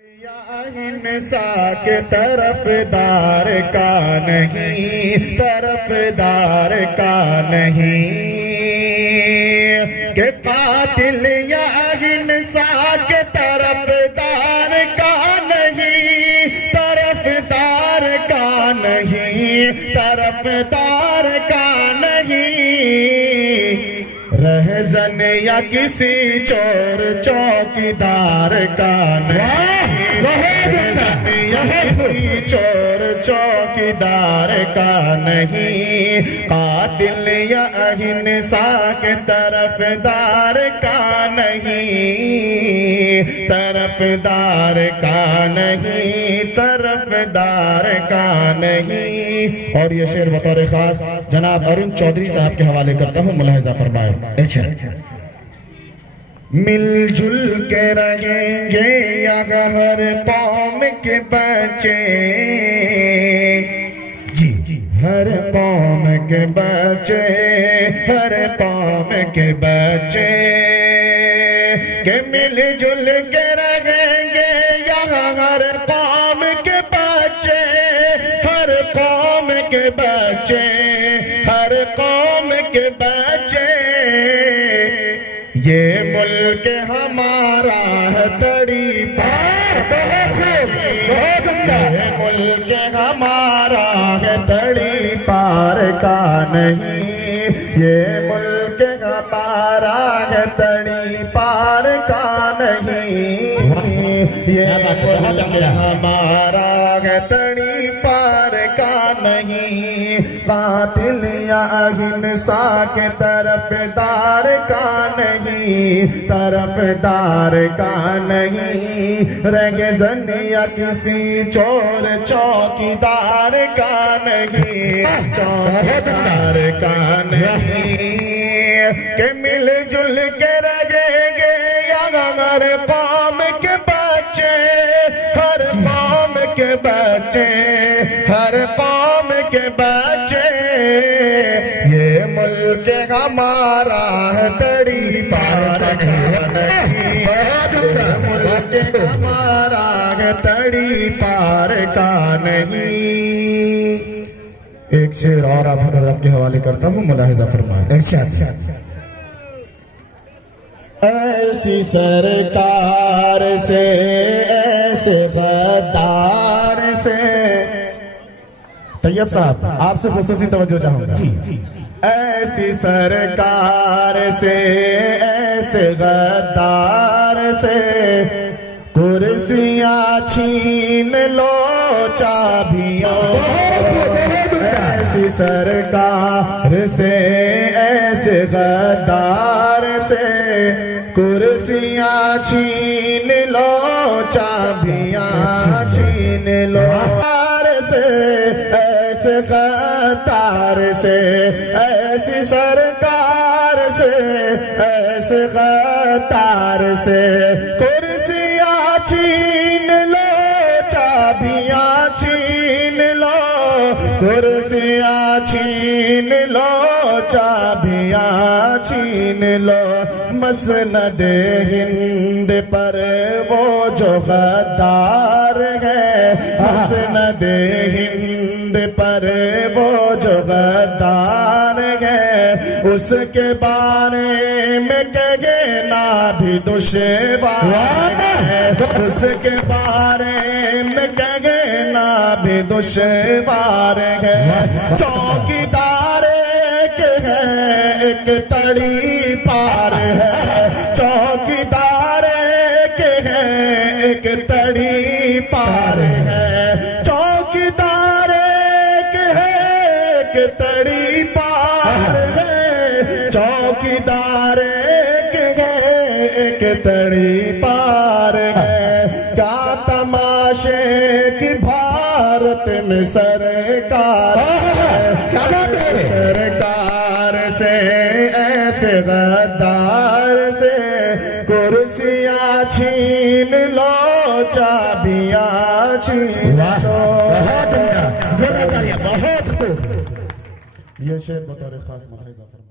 हिंसा के तरफदार का नहीं, तरफदार का नहीं, के कातिल या हिंसा के तरफदार का नहीं, तरफदार का नहीं, तरफदार का नहीं, रहज़न या किसी चोर चौकीदार का नहीं, रहज़न या किसी चोर चौकीदार का नहीं, कातिल या अहिंसा के तरफदार का नहीं, तरफदार का नहीं, तरफदार का नहीं। और ये शेर बतौर खास जनाब अरुण चौधरी साहब के हवाले करता हूँ, मुलाहिजा फरमाए। मिलजुल के रहेंगे यहाँ हर कौम के बच्चे, जी हर कौम के बच्चे, हर कौम के बच्चे, के मिलजुल के रहेंगे यहाँ हर कौम के बच्चे, हर कौम के बच्चे, हर कौम के बच्चे, ये मुल्क हमारा है तड़ी पार, ये मुल्क हमारा है तड़ी पार का नहीं, ये मुल्क हमारा है तड़ी पार का नहीं, ये मुल्क हमारा है तड़ी पार का नहीं, कातिल या अहिंसा के तरफदार का नहीं, तरफदार का नहीं, रहज़न या किसी चोर चौकीदार का नहीं, चौकीदार का नहीं, के मिलजुल के रहेंगे यहाँ हर कौम के बच्चे, हर कौम के बच्चे, हर कौम के बच्चे, ये मुल्क हमारा है तड़ी पार का नहीं, मुल्क हमारा है तड़ी पार का नहीं। एक शेर और आप हजरत के हवाले करता हूँ, मुलाहिजा फरमाए। ऐसी सरकार से, ऐसे गद्दार से, तैयब साहब आपसे खुसूसी तवज्जो चाहूंगा जी, ऐसी सरकार से, ऐसे गद्दार से, कुर्सियां छीन लो चाबियों, ऐसी सरकार से, ऐसे गद्दार से, कुर्सियां छीन लो चाबियां छीन लो, से ऐसे गद्दार से, ऐसी सरकार से, ऐसे गद्दार से, कुर्सियां छीन लो चाबियां छीन लो, कुर्सियां छीन लो चाबियां छीन लो, मसनद हिंद पर वो जो गद्दार है, मसनद हिंद पर वो जो गद्दार है, उसके बारे में कहे ना भी दुश्वार है, उसके बारे में कहे ना भी दुश्वार है, चौकीदार एक है एक तड़ी पार है, चौकीदार एक है एक तड़ी पार है, चौकीदार एक है एक तड़ी पार है, चौकीदार एक है एक तड़ी पार है, क्या तमाशे की भारत में सरकार है, सरकार से, ऐसे गद्दार से, कुर्सियां छीन लो चाबियां छीन लो। बहुत खूब, ये शेर बतौर खास मुलाहिजा फरमाए।